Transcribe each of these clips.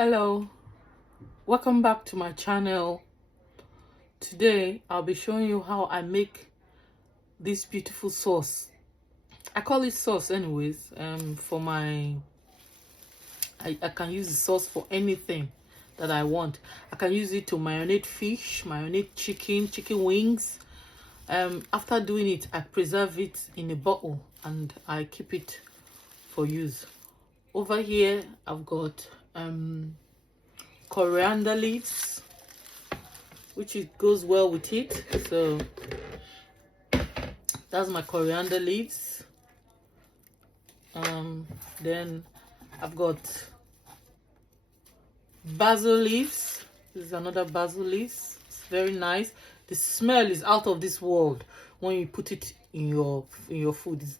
Hello, welcome back to my channel. Today I'll be showing you how I make this beautiful sauce. I call it sauce anyways. For my I can use the sauce for anything that I want. I can use it to marinate fish, marinate chicken wings. After doing it, I preserve it in a bottle and I keep it for use. Over here I've got coriander leaves, which it goes well with it. So that's my coriander leaves. Then I've got basil leaves. This is another basil leaves. It's very nice. The smell is out of this world when you put it in your food. It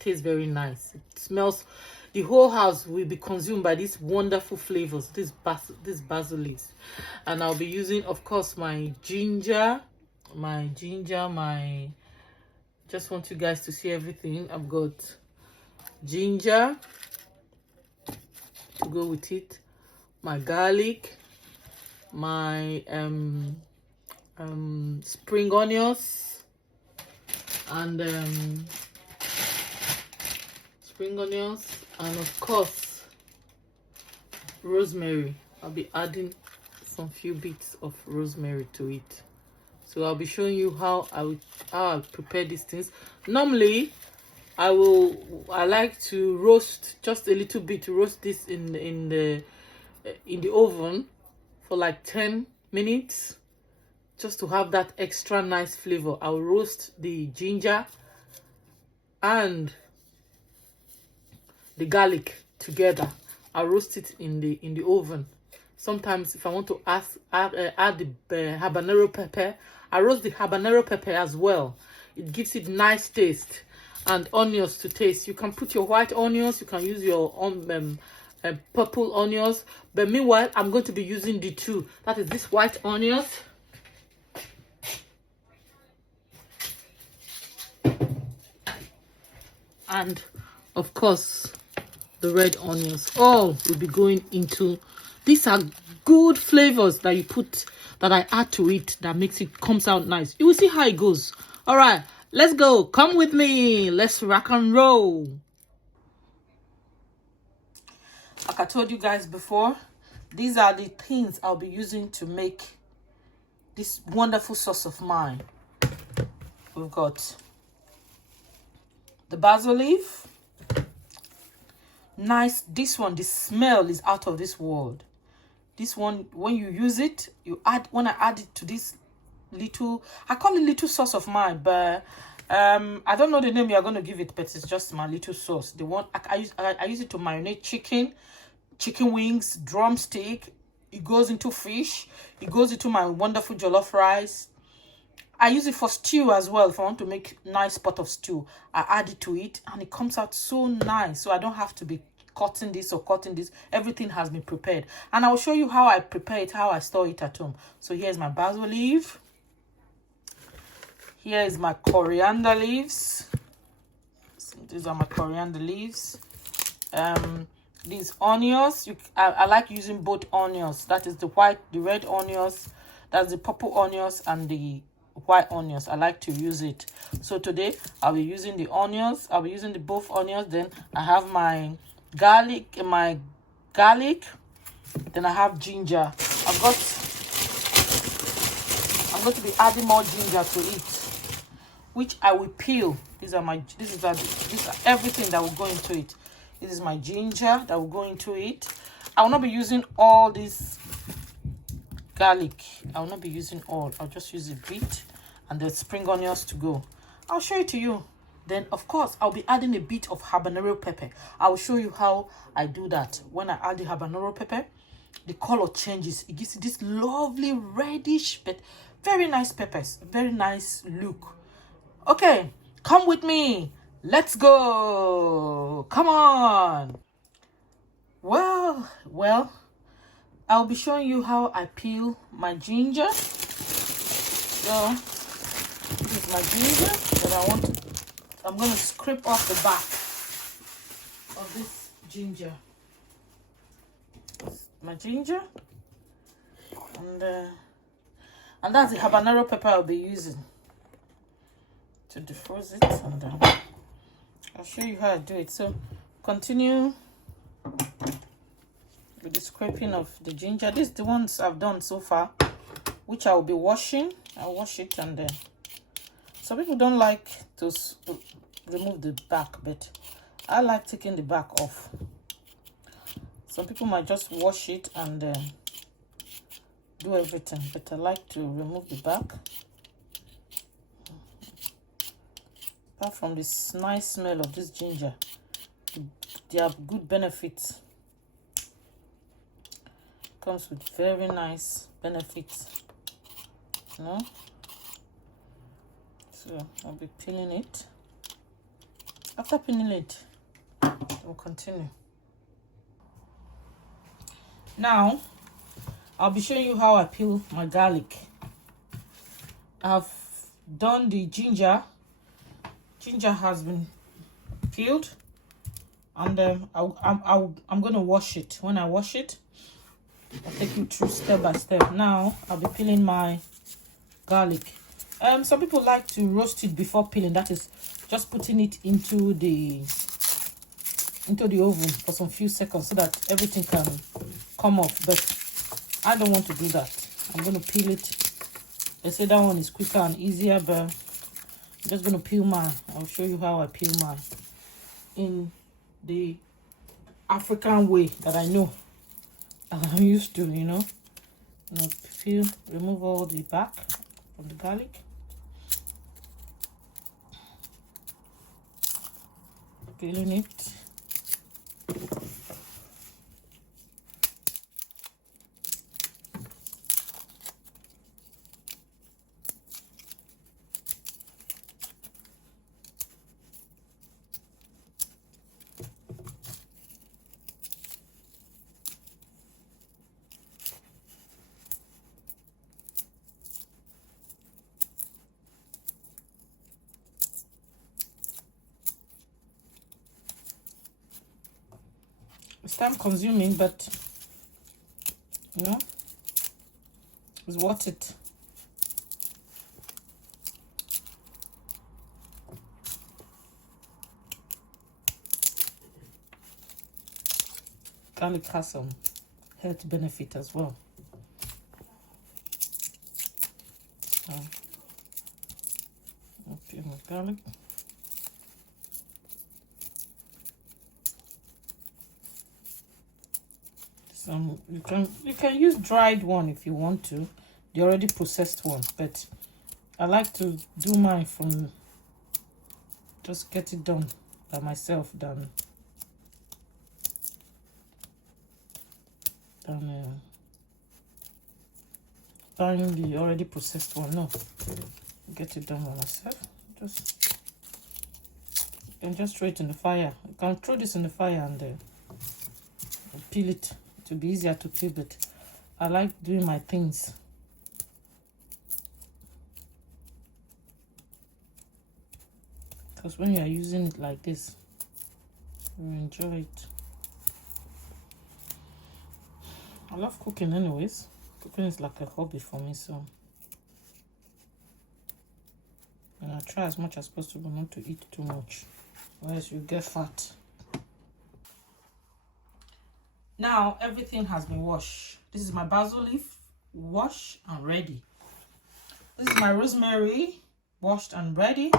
tastes very nice. It smells. The whole house will be consumed by these wonderful flavors. This basil leaves, and I'll be using, of course, my ginger. Just want you guys to see everything. I've got ginger to go with it, my garlic, my spring onions, and of course rosemary. I'll be adding some few bits of rosemary to it. So I'll be showing you how I prepare these things. Normally I like to roast just a little bit, to roast this in the oven for like 10 minutes, just to have that extra nice flavor. I'll roast the ginger and the garlic together. I'll roast it in the oven. Sometimes if I want to add the habanero pepper, I roast the habanero pepper as well. It gives it nice taste. And onions to taste. You can put your white onions, you can use your purple onions, but meanwhile I'm going to be using the two. That is this white onions and of course the red onions. All will be going into. These are good flavors that I add to it, that makes it comes out nice. You will see how it goes. All right, let's go. Come with me. Let's rock and roll. Like I told you guys before, these are the things I'll be using to make this wonderful sauce of mine. We've got the basil leaf. Nice. This one, the smell is out of this world. This one, when you use it, when I add it to this little, I call it little sauce of mine, but I don't know the name you're going to give it, but it's just my little sauce. The one I use it to marinate chicken wings, drumstick. It goes into fish. It goes into my wonderful jollof rice. I use it for stew as well. If I want to make nice pot of stew, I add it to it and it comes out so nice. So I don't have to be cutting this or cutting this. Everything has been prepared, and I'll show you how I prepare it, how I store it at home. So here's my basil leaf. Here is my coriander leaves. So these are my coriander leaves. These onions, I like using both onions. That is the red onions, that's the purple onions, and the white onions. I like to use it. So today I'll be using the onions. I'll be using both onions. Then I have my garlic. Then I have ginger. I'm going to be adding more ginger to it, which I will peel. These are everything that will go into it. This is my ginger that will go into it. I will not be using all this garlic. I will not be using all. I'll just use a bit, and the spring onions to go. I'll show it to you. Then of course I'll be adding a bit of habanero pepper. I will show you how I do that. When I add the habanero pepper, the color changes. It gives this lovely reddish but very nice peppers, very nice look. Okay, come with me. Let's go. Come on. Well, I'll be showing you how I peel my ginger. So this is my ginger that I'm going to scrape off the back of this ginger. my ginger, and that's the habanero pepper I'll be using to defrost it, and I'll show you how I do it. So continue with the scraping of the ginger. These are the ones I've done so far, which I will be washing. I'll wash it, and some people don't like to remove the back, but I like taking the back off. Some people might just wash it and do everything, but I like to remove the back. Apart from this nice smell of this ginger, they have good benefits. Comes with very nice benefits, you know. So I'll be peeling it. After peeling it, we'll continue. Now I'll be showing you how I peel my garlic. I've done the ginger. Ginger has been peeled, and I'm going to wash it. When I wash it, I'll take you through step by step. Now I'll be peeling my garlic. Some people like to roast it before peeling. That is just putting it into the oven for some few seconds so that everything can come off. But I don't want to do that. I'm going to peel it. They say that one is quicker and easier, but I'm just going to peel mine. I'll show you how I peel mine in the African way that I know, that I'm used to, you know. Peel, remove all the back of the garlic. Peeling it. It's time consuming, but you know, it's worth it. Garlic has some health benefit as well. Okay, my garlic. You can use dried one if you want to, the already processed one, but I like to do mine from just get it done by myself than buying the already processed one. No, get it done by myself. You can just throw it in the fire. You can throw this in the fire and peel it. To be easier to peel, but I like doing my things. Because when you are using it like this, you enjoy it. I love cooking anyways. Cooking is like a hobby for me, so and I try as much as possible not to eat too much, or else you get fat. Now everything has been washed. This is my basil leaf, washed and ready. This is my rosemary, washed and ready.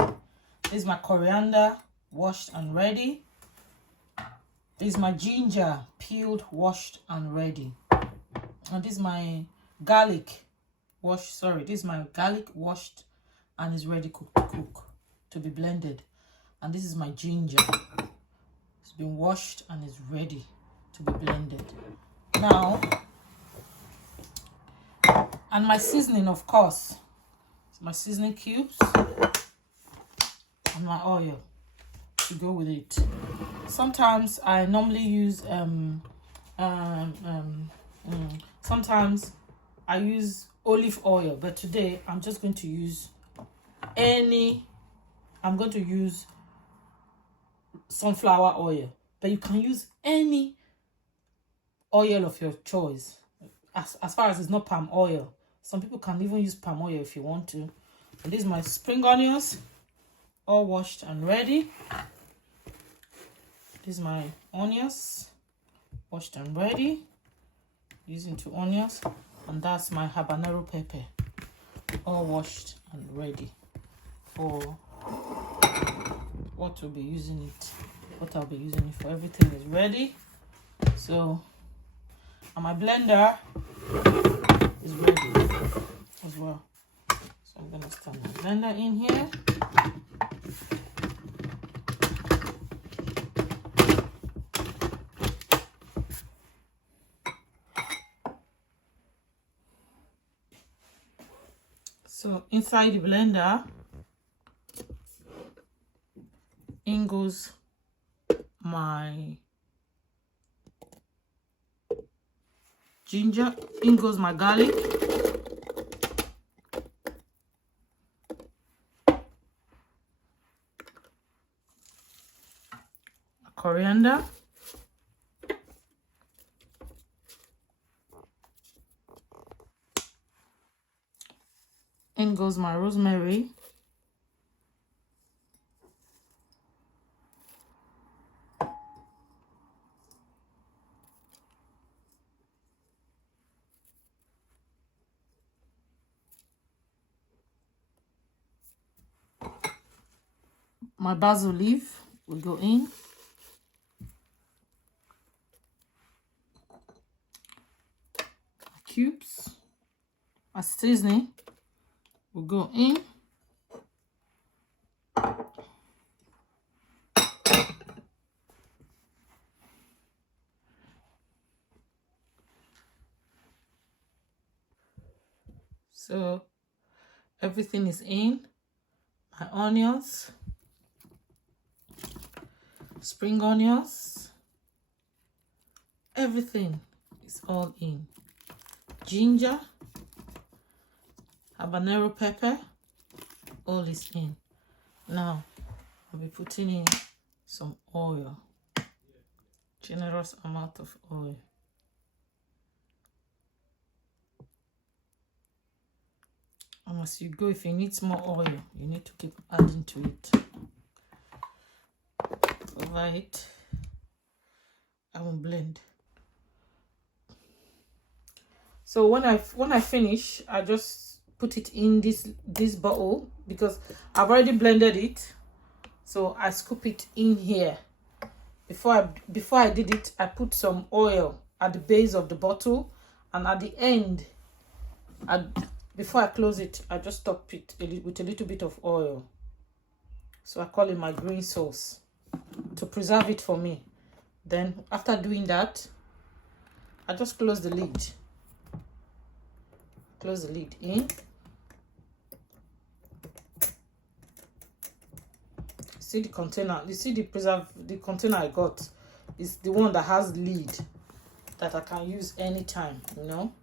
This is my coriander, washed and ready. This is my ginger, peeled, washed and ready. And this is my garlic, washed. Sorry, this is my garlic, washed and is ready to be blended. And this is my ginger. It's been washed and is ready to be blended. Now, and my seasoning, of course, my seasoning cubes and my oil to go with it. Sometimes I normally use sometimes I use olive oil, but today I'm just going to use I'm going to use sunflower oil, but you can use any oil of your choice, as far as it's not palm oil. Some people can even use palm oil if you want to. And these are my spring onions, all washed and ready. These are my onions, washed and ready, using 2 onions. And that's my habanero pepper, all washed and ready for what we'll be using it. What I'll be using it for. Everything is ready. So, and my blender is ready as well. So I'm gonna stand my blender in here. So inside the blender, in goes my ginger, in goes my garlic, coriander, in goes my rosemary, my basil leaf will go in, cubes, my seasoning will go in, so everything is in. My onions, spring onions, everything is all in. Ginger, habanero pepper, all is in. Now I'll be putting in some oil, generous amount of oil. And as you go, if you need more oil, you need to keep adding to it. Over it, I will blend. So when I finish, I just put it in this bowl because I've already blended it. So I scoop it in here. Before I did it, I put some oil at the base of the bottle, and at the end, before I close it, I just top it with a little bit of oil. So I call it my green sauce to preserve it for me. Then after doing that, I just close the lid. Close the lid in. See the container. You see the container I got is the one that has lid that I can use anytime, you know.